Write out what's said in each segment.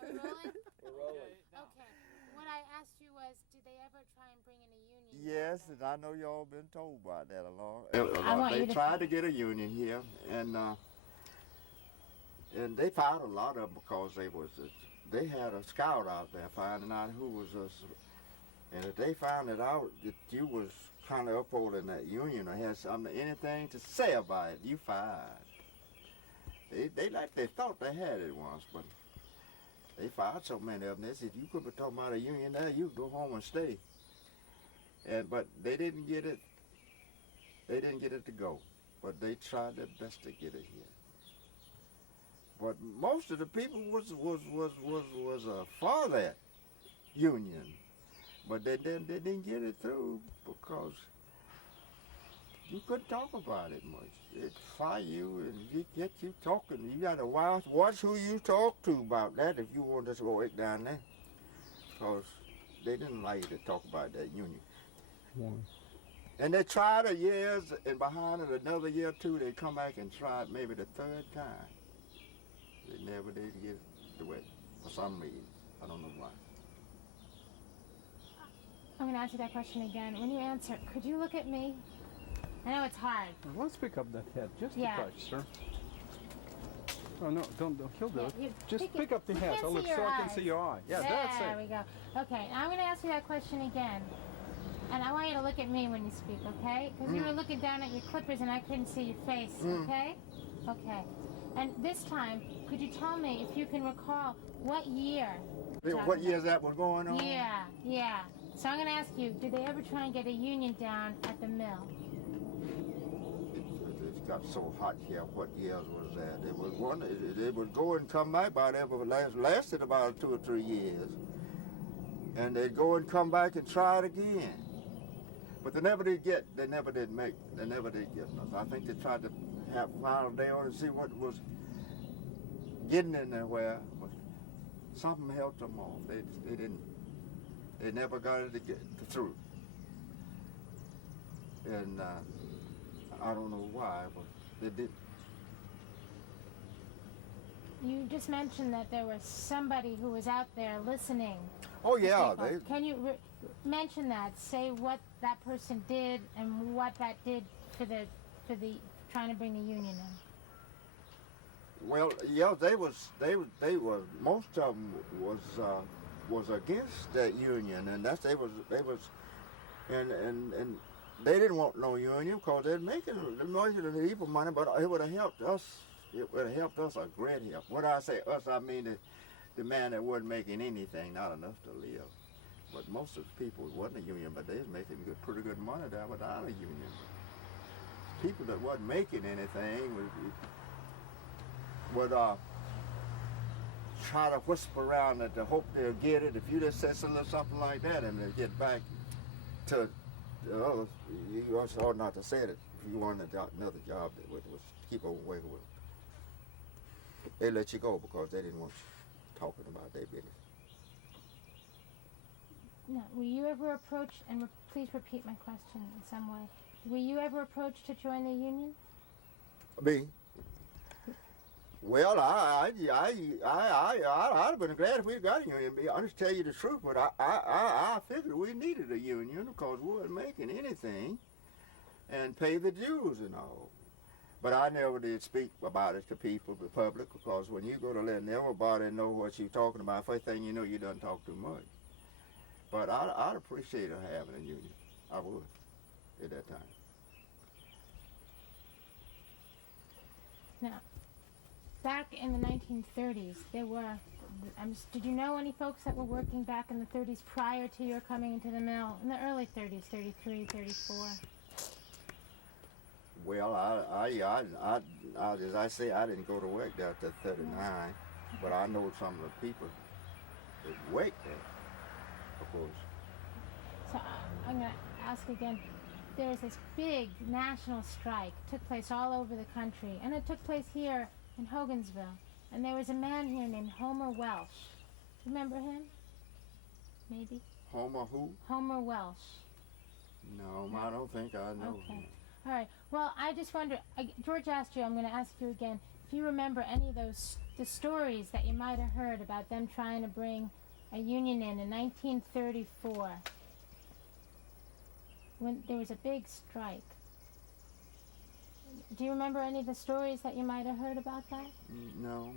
We're rolling? We're rolling. Okay. What I asked you was, did they ever try and bring in a union? Yes, and I know y'all been told about that a lot. They tried to get a union here, and they found a lot of them because they had a scout out there finding out who was us, and if they found it out that you was kind of upholding that union or had anything to say about it, you fired. They thought they had it once, but they fired so many of them. They said you could be talking about a union there, you go home and stay. But they didn't get it. They didn't get it to go, but they tried their best to get it here. But most of the people was for that union, but they didn't get it through because you couldn't talk about it much. It'd fire you and it get you talking. You got to watch who you talk to about that if you want to go right down there, because they didn't like you to talk about that union. And they tried a years, and behind it another year or two, they come back and try it maybe the third time. They never did get it to it for some reason. I don't know why. I'm going to ask you that question again. When you answer, could you look at me? I know it's hard. Let's pick up that head just a Yeah. touch, sir. Oh, no, don't he'll do it. you Just pick up the we head. can't Oh, see look, your so I can eyes. see your eye. Yeah, that's There it. we go. Okay, now I'm going to ask you that question again. And I want you to look at me when you speak, okay? Because you were looking down at your clippers and I couldn't see your face, okay? Okay. And this time, could you tell me if you can recall what year? What years that was going on? Yeah. So I'm going to ask you, did they ever try and get a union down at the mill? It got so hot here. What years was that? It was one. It would go and come back by there, but lasted about 2 or 3 years, and they'd go and come back and try it again. But they never did get. They never did make. They never did get enough. I think they tried to have final day on and see what was getting in there where, but something helped them off. They didn't. They never got it to get through. And I don't know why, but they did. You just mentioned that there was somebody who was out there listening. Oh yeah, Can you mention that? Say what that person did and what that did for the trying to bring the union in. Well, yeah, they were most of them was against that union, and they was and they didn't want no union because they're making the people money, but it would have helped us. It would have helped us a great help. When I say us, I mean the man that wasn't making anything, not enough to live. But most of the people wasn't a union, but they was making pretty good money there without a union. People that wasn't making anything would try to whisper around that to hope they'll get it. If you just said something like that, and they get back to the others, you also ought not to say it. If you wanted another job that was keep on working with them. They let you go because they didn't want you talking about their business. No, were you ever approached, and please repeat my question in some way, were you ever approached to join the union? Me? Well, I'd have been glad if we'd got a union. I'll just tell you the truth, but I figured we needed a union because we weren't making anything and pay the dues and all. But I never did speak about it to people, the public, because when you go to let everybody know what you're talking about, first thing you know, you done talk too much. But I'd appreciate having a union. I would at that time. Now, back in the 1930s, there were, did you know any folks that were working back in the 30s prior to your coming into the mill? In the early 30s, 33, 34? Well, as I say, I didn't go to work there till 39, but I know some of the people that worked there, of course. So I'm going to ask again. There was this big national strike, took place all over the country, and it took place here in Hogansville. And there was a man here named Homer Welsh. Remember him? Maybe? Homer who? Homer Welsh. No, I don't think I know Okay. him. All right. Well, I just wonder, George asked you, I'm going to ask you again, you remember any of the stories that you might have heard about them trying to bring a union in 1934, when there was a big strike. Do you remember any of the stories that you might have heard about that? No,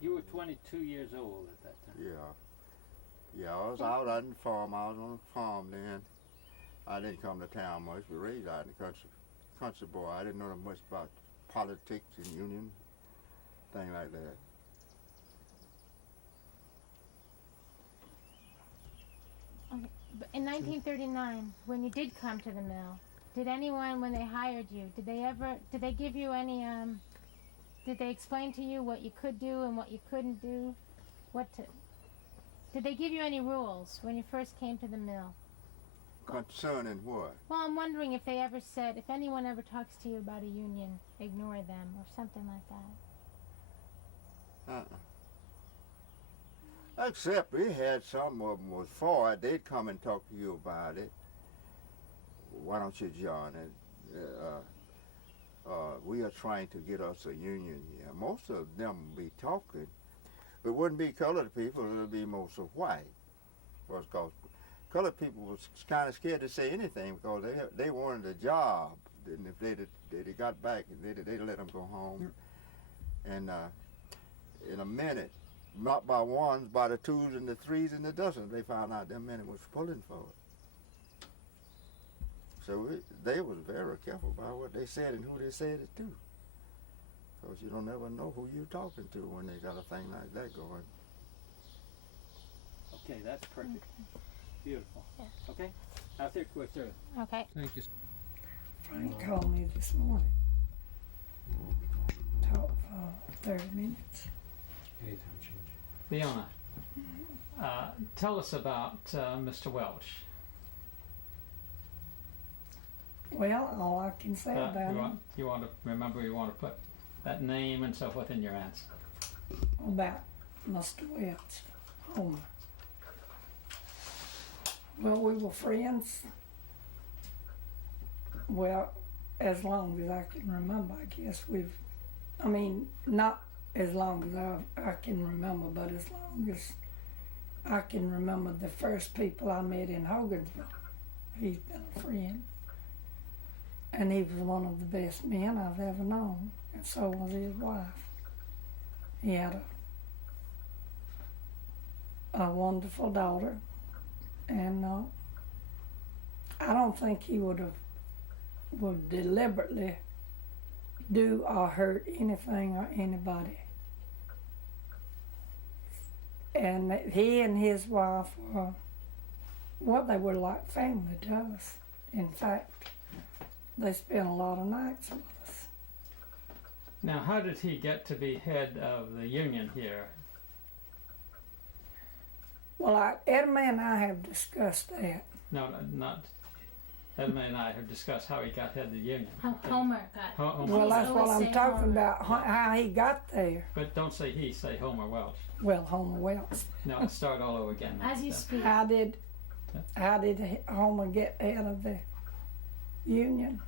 You were 22 years old at that time. Yeah, I was out on the farm. I was on the farm then. I didn't come to town much, but raised out in the country boy. I didn't know much about politics and union, thing like that. Okay. But in 1939, when you did come to the mill, did anyone, when they hired you, did they give you any, did they explain to you what you could do and what you couldn't do? Did they give you any rules when you first came to the mill? Concerning what? Well, I'm wondering if they ever said, if anyone ever talks to you about a union, ignore them or something like that. Except we had some of them was for it. They'd come and talk to you about it. Why don't you join it? We are trying to get us a union here. Most of them be talking. It wouldn't be colored people, it would be most of white. Because colored people was kind of scared to say anything because they wanted a job. And if they'd got back, they'd let them go home. And in a minute, not by ones, by the twos and the threes and the dozens, they found out them men was pulling for it. So they was very careful about what they said and who they said it to. Because you don't ever know who you're talking to when they got a thing like that going. Okay, that's perfect. Okay. Beautiful. Yeah. Okay, out there with her. Okay. Thank you. Frank called me this morning. Talked for 30 minutes. Leona, tell us about Mr. Welch. Well, all I can say about him You want to remember, you want to put that name and so forth in your answer. about Mr. Welch, Homer. Well, we were friends. Well, as long as I can remember, I guess not as long as I can remember, but as long as I can remember the first people I met in Hogansville. He's been a friend. And he was one of the best men I've ever known, and so was his wife. He had a wonderful daughter, and I don't think he would deliberately do or hurt anything or anybody. And he and his wife they were like family to us. In fact, they spent a lot of nights with us. Now, how did he get to be head of the union here? Well, Edmund and I have discussed that. No, not Edmund and I have discussed how he got head of the union. How Homer got. Homer. Well, that's what always I'm say talking Homer. about, how he got there. But don't say he, say Homer Welch. Well, Homer Welch. No, start all over again. As you speak. How did Homer get out of the union?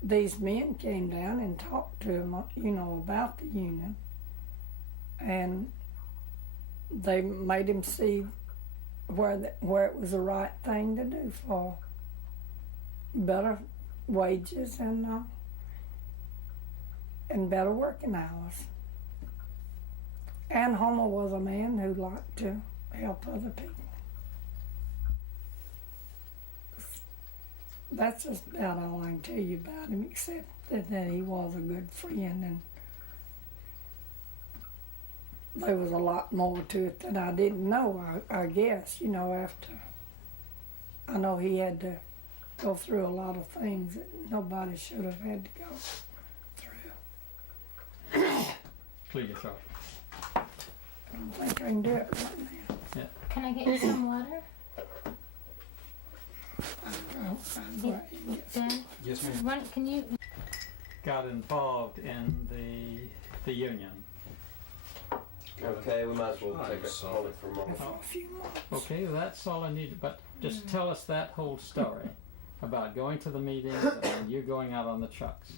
These men came down and talked to him, about the union, and they made him see where it was the right thing to do for better wages and better working hours. And Homer was a man who liked to help other people. That's just about all I can tell you about him, except that he was a good friend, and there was a lot more to it that I didn't know, I guess, after. I know he had to go through a lot of things that nobody should have had to go through. Clear your throat. I don't think I can do it right now. Can I get you some water? Ben? Yes, ma'am. Can you? Got involved in the union. Okay, we might as well take a hold it for a moment. For a few months. Okay, that's all I need. But just tell us that whole story about going to the meetings and you going out on the trucks.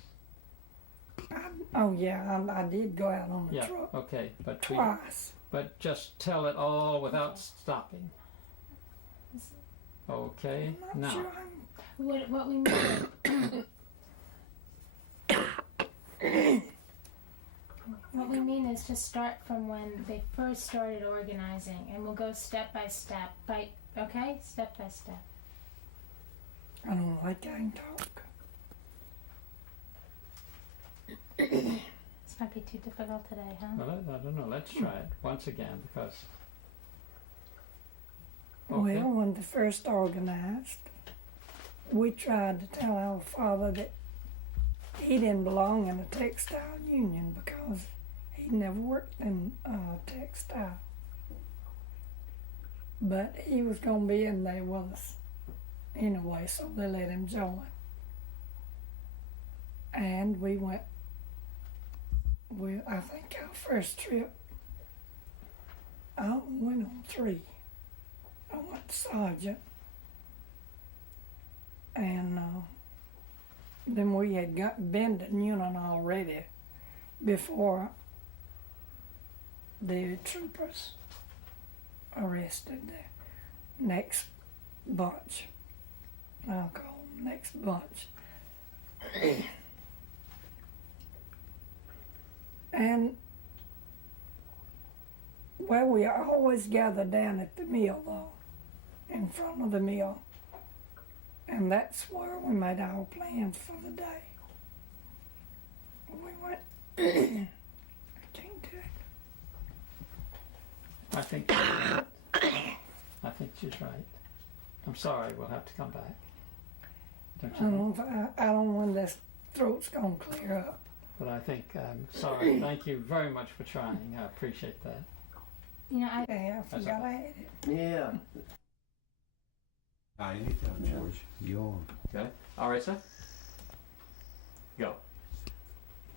Oh yeah, I did go out on the Yeah, truck okay, but twice. but just tell it all without stopping. Okay, I'm not now. sure What we mean. What we mean is to start from when they first started organizing, and we'll go step by step. Okay? Step by step. I don't like I can talk. This might be too difficult today, huh? Well, I don't know. Let's try it once again because. Okay. Well, when they first organized, we tried to tell our father that he didn't belong in a textile union because he never worked in textile. But he was going to be in there with us anyway, so they let him join. And we went, I think our first trip, I went on 3. I went to Sergeant, and then we had been to Union already before the troopers arrested the next bunch. I'll call them next bunch. And well, we always gathered down at the mill though, in front of the mill. And that's where we made our plans for the day. We went, I can't do it. I think she's right. I think she's right. I'm sorry, we'll have to come back. Don't you think? I don't know when this throat's gonna clear up. But I think, sorry, thank you very much for trying. I appreciate that. You know, Yeah, I forgot I had it. Yeah. Anytime, George. You're on. Okay. All right, sir. Go.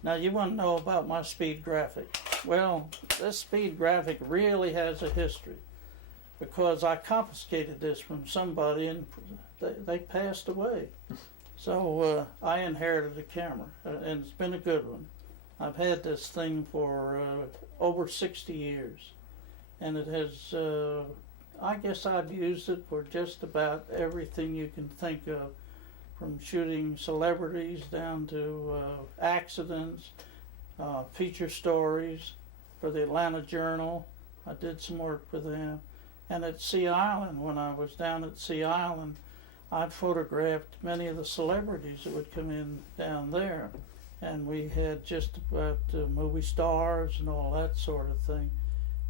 Now you want to know about my speed graphic. Well, this speed graphic really has a history because I confiscated this from somebody and they passed away. So I inherited a camera and it's been a good one. I've had this thing for over 60 years and it has, I guess I've used it for just about everything you can think of, from shooting celebrities down to accidents, feature stories for the Atlanta Journal. I did some work for them. And at Sea Island, when I was down at Sea Island, I photographed many of the celebrities that would come in down there. And we had just about movie stars and all that sort of thing.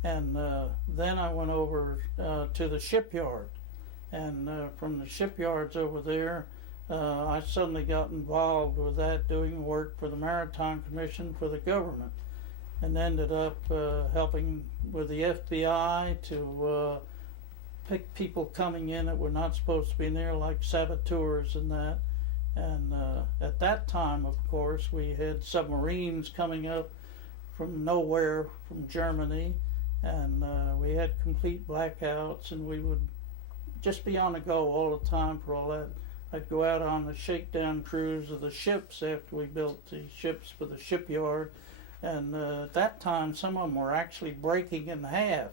And then I went over to the shipyard. And from the shipyards over there, I suddenly got involved with that, doing work for the Maritime Commission for the government, and ended up helping with the FBI to pick people coming in that were not supposed to be in there, like saboteurs and that. And at that time, of course, we had submarines coming up from nowhere from Germany, and we had complete blackouts, and we would just be on the go all the time for all that. I'd go out on the shakedown cruise of the ships after we built the ships for the shipyard, and at that time some of them were actually breaking in half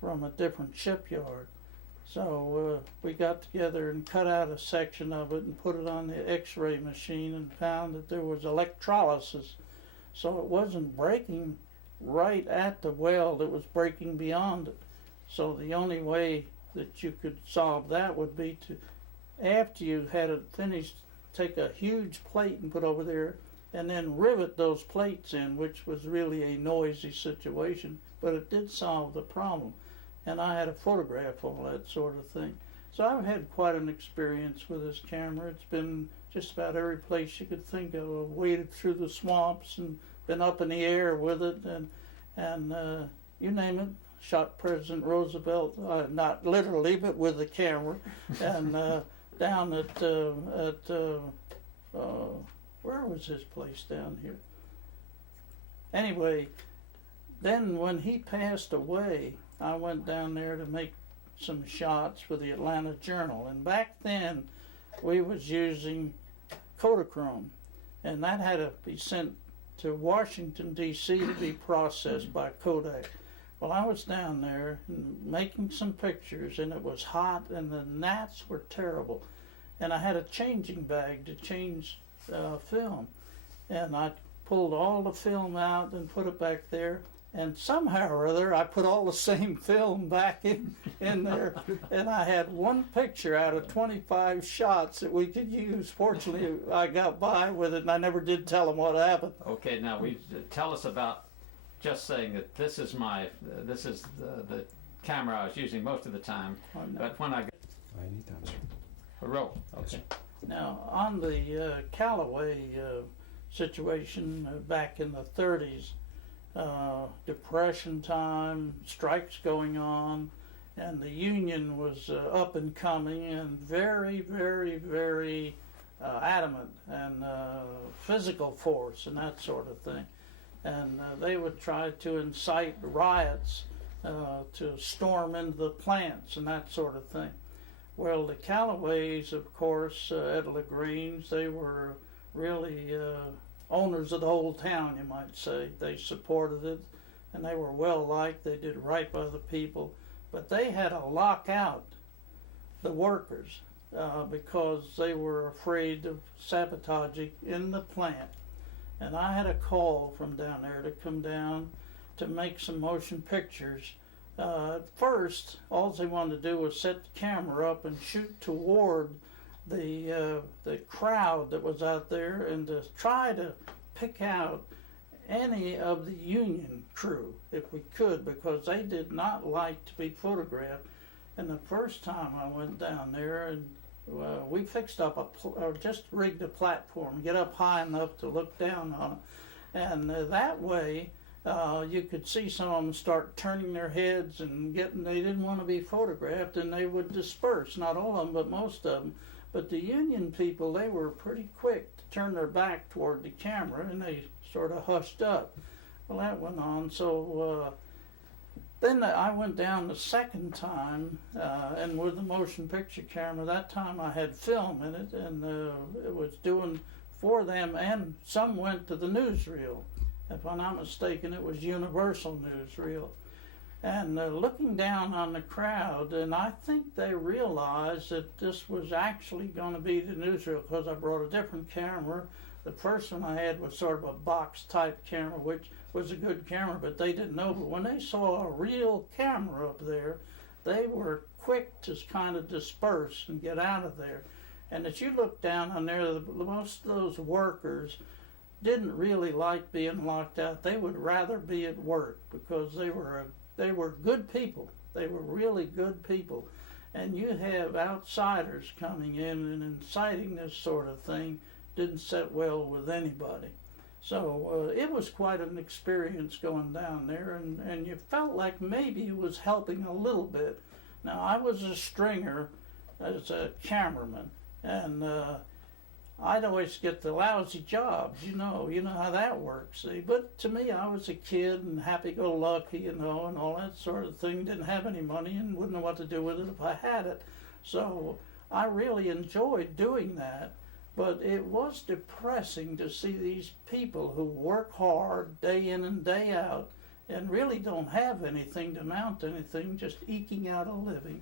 from a different shipyard. So we got together and cut out a section of it and put it on the X-ray machine and found that there was electrolysis. So it wasn't breaking right at the weld, it was breaking beyond it. So the only way that you could solve that would be to, after you had it finished, take a huge plate and put over there and then rivet those plates in, which was really a noisy situation, but it did solve the problem. And I had a photograph of all that sort of thing. So I've had quite an experience with this camera. It's been just about every place you could think of. I've waded through the swamps and been up in the air with it, and you name it. Shot President Roosevelt, not literally, but with the camera, and down at where was his place down here? Anyway, then when he passed away, I went down there to make some shots for the Atlanta Journal, and back then we was using Kodachrome, and that had to be sent to Washington, D.C. to be processed by Kodak. Well, I was down there making some pictures, and it was hot, and the gnats were terrible. And I had a changing bag to change film. And I pulled all the film out and put it back there. And somehow or other, I put all the same film back in there. And I had one picture out of 25 shots that we could use. Fortunately, I got by with it, and I never did tell them what happened. Okay, now tell us about just saying that this is the camera I was using most of the time. Oh, no. But when I a roll. Okay. Now, on the Callaway situation back in the 30s, Depression time, strikes going on, and the Union was up and coming and very, very, very adamant and physical force and that sort of thing. And they would try to incite riots to storm into the plants and that sort of thing. Well, the Callaways, of course, at LaGrange, they were really owners of the whole town, you might say. They supported it, and they were well liked. They did right by the people. But they had to lock out the workers because they were afraid of sabotaging in the plant. And I had a call from down there to come down to make some motion pictures. At first, all they wanted to do was set the camera up and shoot toward the crowd that was out there and to try to pick out any of the Union crew if we could, because they did not like to be photographed. And the first time I went down there, and we fixed up or just rigged a platform, get up high enough to look down on it, and that way you could see some of them start turning their heads and they didn't want to be photographed, and they would disperse. Not all of them, but most of them. But the Union people, they were pretty quick to turn their back toward the camera, and they sort of hushed up. Well, that went on. So then I went down the second time, and with the motion picture camera, that time I had film in it, and it was doing for them, and some went to the newsreel. If I'm not mistaken, it was Universal Newsreel. And looking down on the crowd, and I think they realized that this was actually going to be the newsreel, because I brought a different camera. The first one I had was sort of a box-type camera, which was a good camera, but they didn't know. But when they saw a real camera up there, they were quick to kind of disperse and get out of there. And as you look down on there, most of those workers didn't really like being locked out. They would rather be at work because they were good people. They were really good people. And you have outsiders coming in and inciting this sort of thing didn't sit well with anybody. So it was quite an experience going down there, and you felt like maybe it was helping a little bit. Now, I was a stringer as a cameraman, and I'd always get the lousy jobs, you know how that works, see. But to me, I was a kid and happy-go-lucky, and all that sort of thing. Didn't have any money and wouldn't know what to do with it if I had it. So I really enjoyed doing that. But it was depressing to see these people who work hard day in and day out and really don't have anything to mount anything, just eking out a living.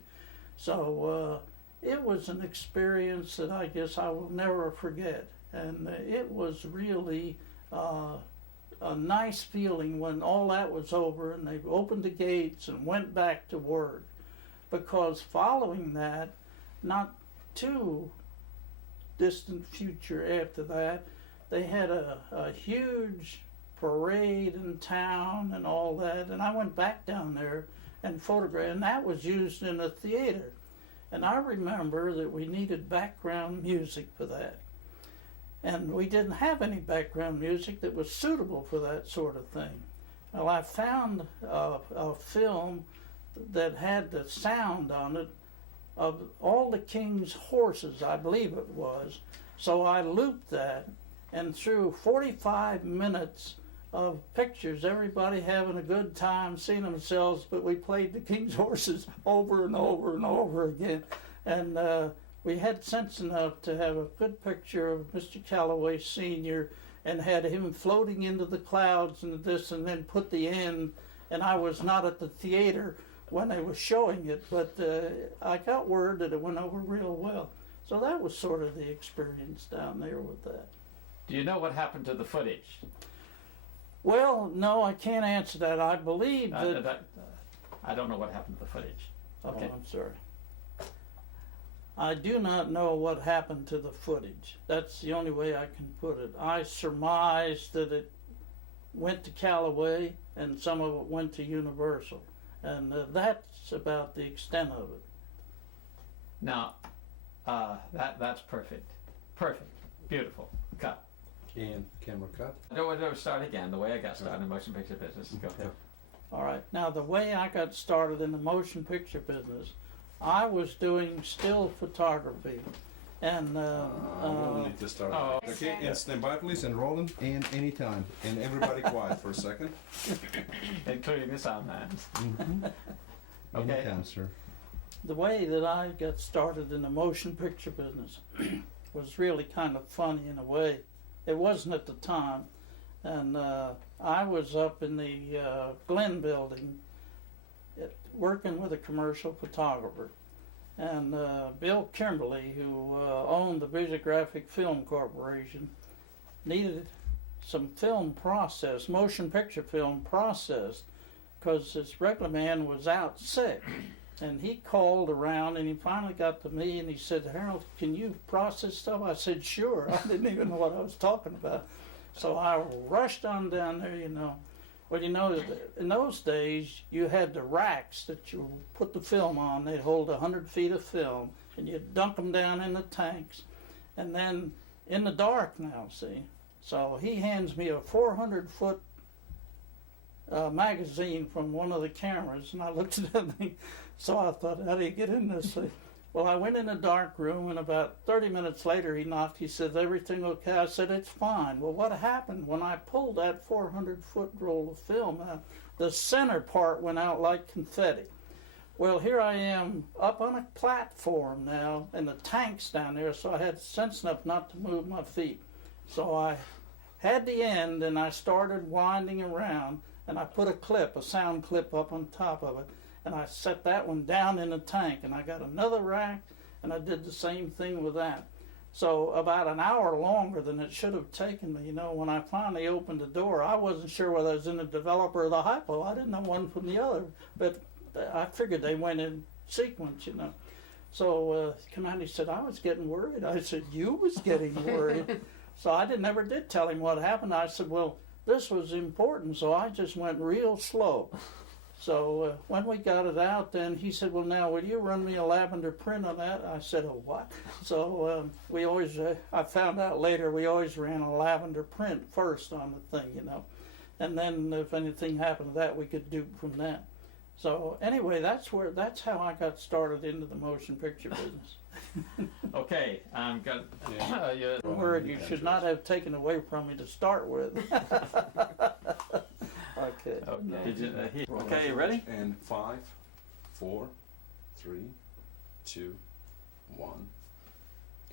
So it was an experience that I guess I will never forget. And it was really a nice feeling when all that was over and they opened the gates and went back to work. Because following that, not too distant future after that, they had a huge parade in town and all that. And I went back down there and photographed, and that was used in a theater. And I remember that we needed background music for that. And we didn't have any background music that was suitable for that sort of thing. Well, I found a film that had the sound on it of all the king's horses, I believe it was. So I looped that, and through 45 minutes of pictures, everybody having a good time, seeing themselves, but we played the king's horses over and over and over again. And we had sense enough to have a good picture of Mr. Callaway Sr. and had him floating into the clouds and this, and then put the end. And I was not at the theater when they were showing it, but I got word that it went over real well. So that was sort of the experience down there with that. Do you know what happened to the footage? Well, no, I can't answer that. I believe that... I don't know what happened to the footage. Okay. Oh, I'm sorry. I do not know what happened to the footage. That's the only way I can put it. I surmise that it went to Callaway and some of it went to Universal. And that's about the extent of it. Now, that's perfect. Perfect. Beautiful. Cut. And camera cut. No, start again. The way I got started in motion picture business. Go ahead. All right. Now, the way I got started in the motion picture business, I was doing still photography. And we'll need to start. Oh. Okay, and stand by please, and rolling, and anytime. And everybody quiet for a second. Including the sound man. Mm-hmm. Okay. Anytime, sir. the way that I got started in the motion picture business was really kind of funny in a way. It wasn't at the time. And I was up in the Glen building working with a commercial photographer. And Bill Kimberly, who owned the Visiographic Film Corporation, needed some film processed, motion picture film processed, because his regular man was out sick. And he called around and he finally got to me and he said, "Harold, can you process stuff?" I said, "Sure." I didn't even know what I was talking about. So I rushed on down there, you know. Well, you know, in those days, you had the racks that you put the film on. They'd hold 100 feet of film, and you'd dunk them down in the tanks. And then in the dark now, see. So he hands me a 400-foot magazine from one of the cameras, and I looked at that thing. So I thought, how do you get in this thing? Well, I went in a dark room, and about 30 minutes later, he knocked. He said, "Everything okay?" I said, "It's fine." Well, what happened when I pulled that 400-foot roll of film out? The center part went out like confetti. Well, here I am up on a platform now, and the tank's down there, so I had sense enough not to move my feet. So I had the end, and I started winding around, and I put a sound clip up on top of it. And I set that one down in the tank, and I got another rack, and I did the same thing with that. So about an hour longer than it should have taken me. You know, when I finally opened the door, I wasn't sure whether I was in the developer or the hypo. I didn't know one from the other, but I figured they went in sequence, you know. So Commander said, "I was getting worried." I said, "You was getting worried?" So I never did tell him what happened. I said, "Well, this was important," so I just went real slow. So when we got it out, then he said, "Well, now, will you run me a lavender print on that?" I said, "A what?" So we always, I found out later, we always ran a lavender print first on the thing, you know. And then if anything happened to that, we could do from that. So anyway, that's how I got started into the motion picture business. Okay, I'm good. A word you should not have taken away from me to start with. Okay. Okay, ready? And 5, 4, 3, 2, 1.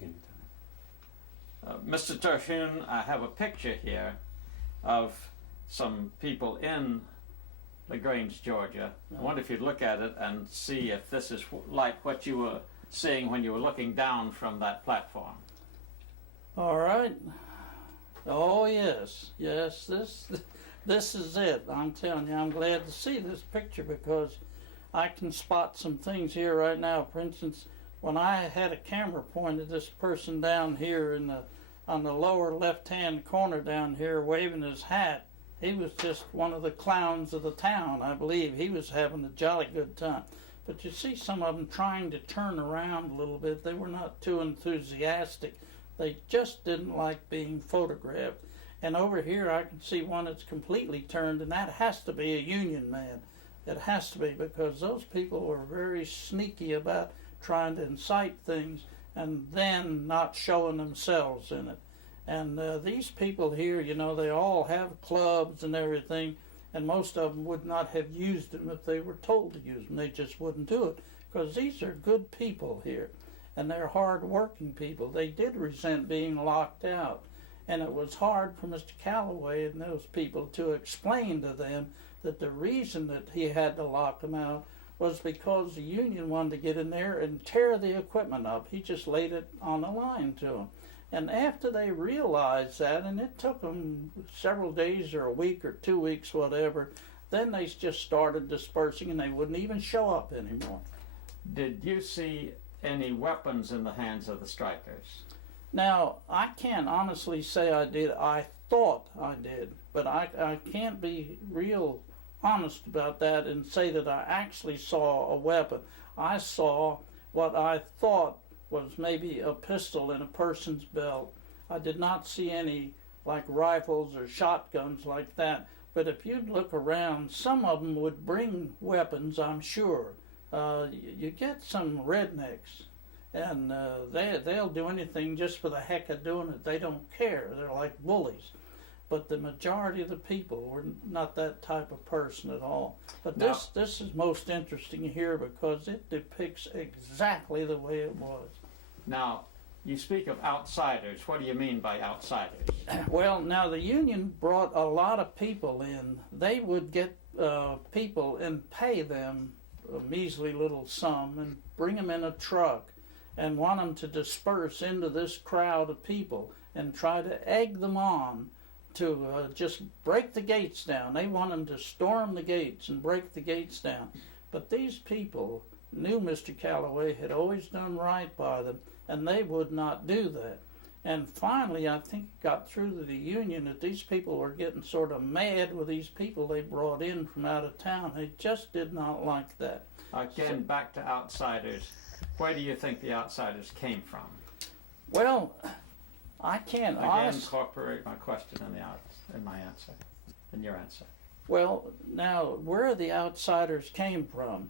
Anytime. Mr. Terhune, I have a picture here of some people in LaGrange, Georgia. I wonder if you'd look at it and see if this is like what you were seeing when you were looking down from that platform. All right. Oh, yes. Yes, this is it. I'm telling you, I'm glad to see this picture because I can spot some things here right now. For instance, when I had a camera pointed this person down here on the lower left-hand corner down here waving his hat, he was just one of the clowns of the town, I believe. He was having a jolly good time. But you see some of them trying to turn around a little bit. They were not too enthusiastic. They just didn't like being photographed. And over here I can see one that's completely turned, and that has to be a Union man. It has to be, because those people were very sneaky about trying to incite things and then not showing themselves in it. And these people here, you know, they all have clubs and everything, and most of them would not have used them if they were told to use them. They just wouldn't do it, because these are good people here, and they're hard-working people. They did resent being locked out. And it was hard for Mr. Calloway and those people to explain to them that the reason that he had to lock them out was because the union wanted to get in there and tear the equipment up. He just laid it on the line to them. And after they realized that, and it took them several days or a week or 2 weeks, whatever, then they just started dispersing and they wouldn't even show up anymore. Did you see any weapons in the hands of the strikers? Now, I can't honestly say I did. I thought I did, but I can't be real honest about that and say that I actually saw a weapon. I saw what I thought was maybe a pistol in a person's belt. I did not see any like rifles or shotguns like that, but if you'd look around, some of them would bring weapons, I'm sure. You get some rednecks, and they'll do anything just for the heck of doing it. They don't care. They're like bullies. But the majority of the people were not that type of person at all. But this is most interesting here because it depicts exactly the way it was. Now, you speak of outsiders. What do you mean by outsiders? Well, now the union brought a lot of people in. They would get people and pay them a measly little sum and bring them in a truck and want them to disperse into this crowd of people and try to egg them on to just break the gates down. They want them to storm the gates and break the gates down. But these people knew Mr. Calloway had always done right by them, and they would not do that. And finally, I think it got through to the union that these people were getting sort of mad with these people they brought in from out of town. They just did not like that. Again, back to outsiders. Where do you think the outsiders came from? Well, I can't incorporate my question in my answer, in your answer. Well, now, where the outsiders came from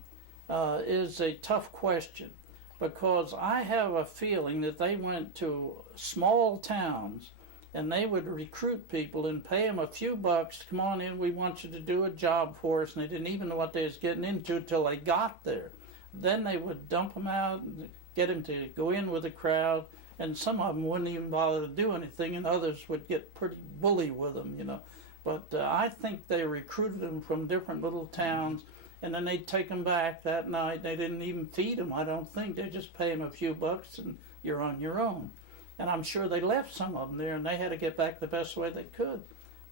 is a tough question, because I have a feeling that they went to small towns and they would recruit people and pay them a few bucks. Come on in, we want you to do a job for us. And they didn't even know what they was getting into till they got there. Then they would dump them out and get them to go in with the crowd. And some of them wouldn't even bother to do anything, and others would get pretty bully with them, you know. But I think they recruited them from different little towns, and then they'd take them back that night. They didn't even feed them, I don't think. They just pay them a few bucks, and you're on your own. And I'm sure they left some of them there, and they had to get back the best way they could.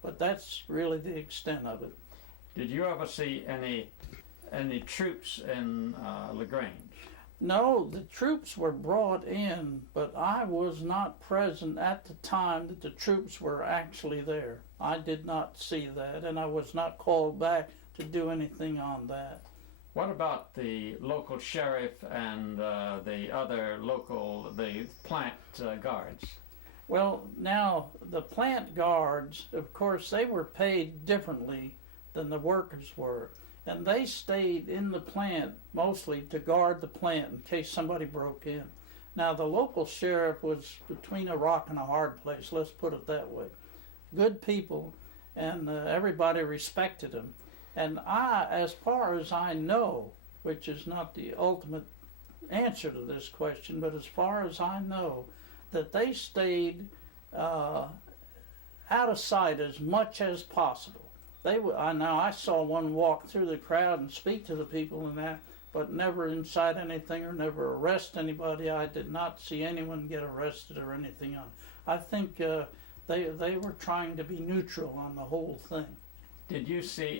But that's really the extent of it. Did you ever see any troops in LaGrange? No, the troops were brought in, but I was not present at the time that the troops were actually there. I did not see that, and I was not called back to do anything on that. What about the local sheriff and the plant guards? Well, now, the plant guards, of course, they were paid differently than the workers were. And they stayed in the plant mostly to guard the plant in case somebody broke in. Now, the local sheriff was between a rock and a hard place, let's put it that way. Good people, and everybody respected him. And I, as far as I know, which is not the ultimate answer to this question, but as far as I know, that they stayed out of sight as much as possible. I saw one walk through the crowd and speak to the people and that, but never incite anything or never arrest anybody. I did not see anyone get arrested or anything on. I think they were trying to be neutral on the whole thing. Did you see